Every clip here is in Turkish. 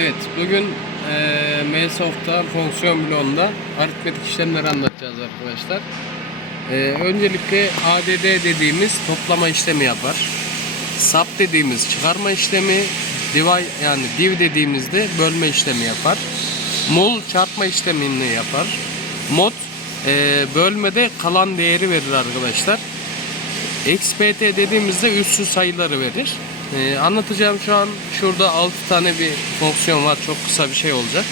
Evet, bugün eee MSOft'ta fonksiyon bloğunda aritmetik işlemleri anlatacağız arkadaşlar. Eee, öncelikle ADD dediğimiz toplama işlemi yapar. SAP dediğimiz çıkarma işlemi, divide yani div dediğimizde bölme işlemi yapar. Mol çarpma işlemini yapar. Mod eee, bölmede kalan değeri verir arkadaşlar. XPT dediğimizde üssü sayıları verir. Ee, anlatacağım şu an şurada 6 tane bir fonksiyon var. Çok kısa bir şey olacak.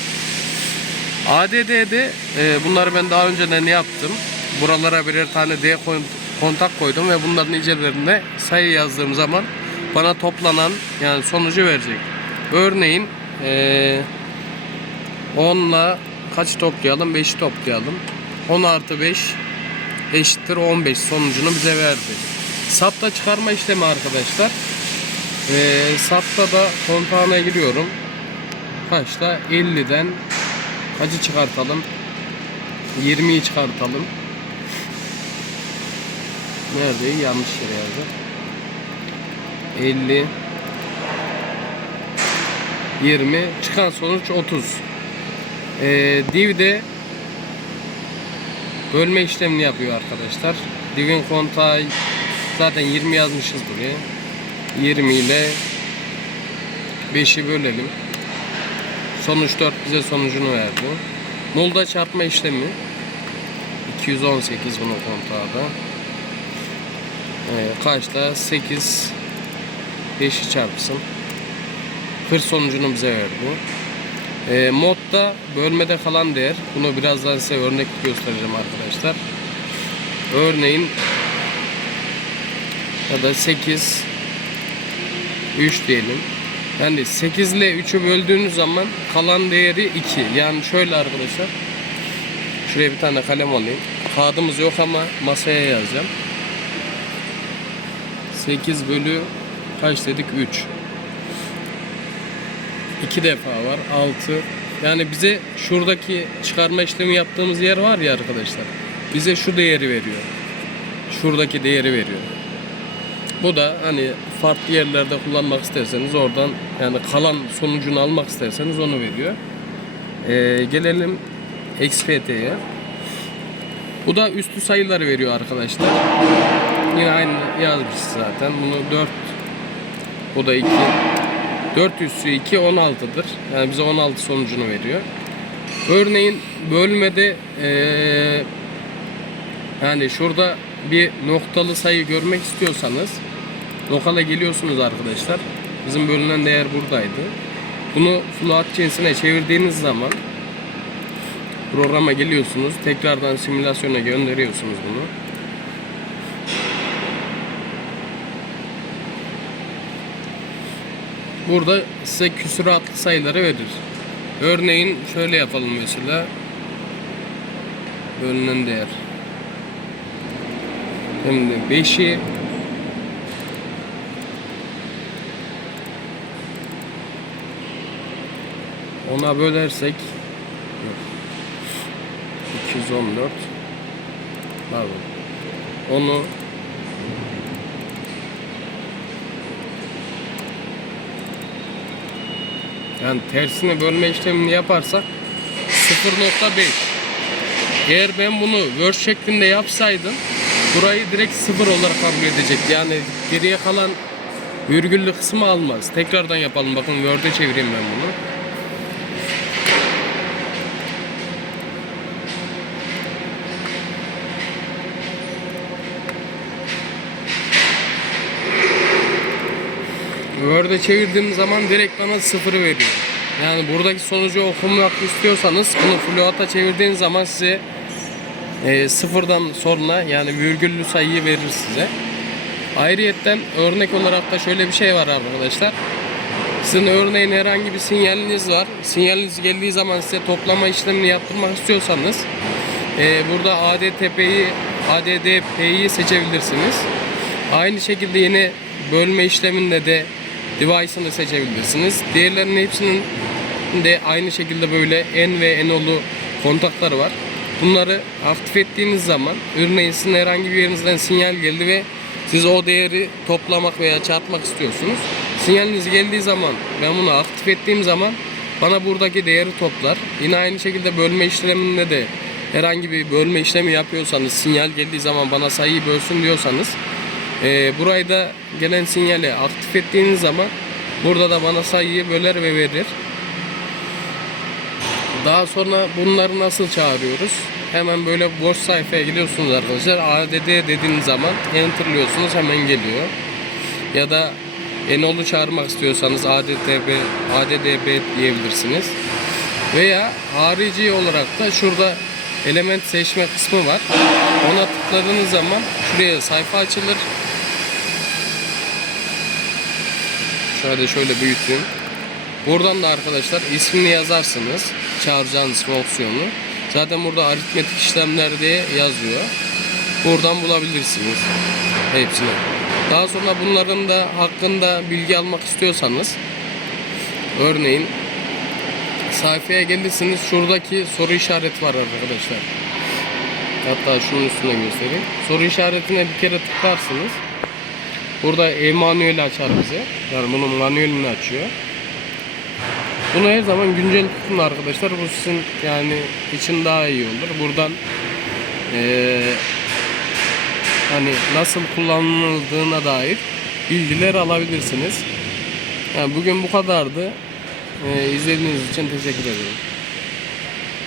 ADD'de e, bunları ben daha önceden yaptım. Buralara birer tane D kon- kontak koydum ve bunların nicelerine sayı yazdığım zaman bana toplanan yani sonucu verecek. Örneğin e, 10 ile kaç toplayalım? 5'i toplayalım. 10 artı 5 eşittir 15 sonucunu bize verdi. Sapta çıkarma işlemi arkadaşlar. Ee, sapta da kontağına giriyorum. Kaçta? 50'den kaçı çıkartalım? 20'yi çıkartalım. Nerede? Yanlış yere yazdım. 50 20 çıkan sonuç 30. Ee, div'de bölme işlemini yapıyor arkadaşlar. Div'in kontağı zaten 20 yazmışız buraya. 20 ile 5'i bölelim. Sonuç 4 bize sonucunu verdi. Mulda çarpma işlemi 218 bunun kontağı da. Ee, kaçta? 8 5'i çarpsın. 40 sonucunu bize verdi. Ee, modda bölmede kalan değer. Bunu birazdan size örnek göstereceğim arkadaşlar. Örneğin ya da 8 3 diyelim. Yani 8 ile 3'ü böldüğünüz zaman kalan değeri 2. Yani şöyle arkadaşlar. Şuraya bir tane kalem alayım. Kağıdımız yok ama masaya yazacağım. 8 bölü kaç dedik? 3. 2 defa var. 6. Yani bize şuradaki çıkarma işlemi yaptığımız yer var ya arkadaşlar. Bize şu değeri veriyor. Şuradaki değeri veriyor. Bu da hani farklı yerlerde kullanmak isterseniz oradan yani kalan sonucunu almak isterseniz onu veriyor. Ee, gelelim XPT'ye. Bu da üstü sayıları veriyor arkadaşlar. Yine aynı yazmışız zaten. Bunu 4 bu da 2 4 üssü 2 16'dır. Yani bize 16 sonucunu veriyor. Örneğin bölmede eee yani şurada bir noktalı sayı görmek istiyorsanız lokala geliyorsunuz arkadaşlar. Bizim bölünen değer buradaydı. Bunu float cinsine çevirdiğiniz zaman programa geliyorsunuz. Tekrardan simülasyona gönderiyorsunuz bunu. Burada size küsuratlı sayıları verir. Örneğin şöyle yapalım mesela. Bölünen değer. Şimdi 5'i ona bölersek yok. 214 pardon. Onu yani tersine bölme işlemini yaparsak 0.5 eğer ben bunu Word şeklinde yapsaydım burayı direkt sıfır olarak kabul edecek. Yani geriye kalan virgüllü kısmı almaz. Tekrardan yapalım. Bakın Word'e çevireyim ben bunu. Word'e çevirdiğim zaman direkt bana sıfırı veriyor. Yani buradaki sonucu okumak istiyorsanız bunu float'a çevirdiğiniz zaman size e, sıfırdan sonra yani virgüllü sayıyı verir size. Ayrıyetten örnek olarak da şöyle bir şey var arkadaşlar. Sizin örneğin herhangi bir sinyaliniz var. Sinyaliniz geldiği zaman size toplama işlemini yaptırmak istiyorsanız e, burada ADTP'yi ADDP'yi seçebilirsiniz. Aynı şekilde yine bölme işleminde de device'ını seçebilirsiniz. Diğerlerinin hepsinin de aynı şekilde böyle N ve N'olu kontakları var. Bunları aktif ettiğiniz zaman örneğin sizin herhangi bir yerinizden sinyal geldi ve siz o değeri toplamak veya çarpmak istiyorsunuz. Sinyaliniz geldiği zaman ben bunu aktif ettiğim zaman bana buradaki değeri toplar. Yine aynı şekilde bölme işleminde de herhangi bir bölme işlemi yapıyorsanız sinyal geldiği zaman bana sayıyı bölsün diyorsanız e, burayı da gelen sinyali aktif ettiğiniz zaman burada da bana sayıyı böler ve verir. Daha sonra bunları nasıl çağırıyoruz? Hemen böyle boş sayfaya gidiyorsunuz arkadaşlar. ADD dediğiniz zaman enterlıyorsunuz hemen geliyor. Ya da Enol'u çağırmak istiyorsanız ADDB, ADDB diyebilirsiniz. Veya harici olarak da şurada element seçme kısmı var. Ona tıkladığınız zaman şuraya sayfa açılır. Şöyle şöyle büyüteyim. Buradan da arkadaşlar ismini yazarsınız. Çağıracağınız fonksiyonu. Zaten burada aritmetik işlemler diye yazıyor. Buradan bulabilirsiniz hepsini. Daha sonra bunların da hakkında bilgi almak istiyorsanız örneğin sayfaya gelirsiniz şuradaki soru işareti var arkadaşlar. Hatta şunun üstüne göstereyim. Soru işaretine bir kere tıklarsınız. Burada e-manuel açar bize. Yani bunun manuelini açıyor. Bunu her zaman güncel tutun arkadaşlar. Bu sizin yani için daha iyi olur. Buradan eee, hani nasıl kullanıldığına dair bilgiler alabilirsiniz. Yani bugün bu kadardı. Eee izlediğiniz için teşekkür ederim.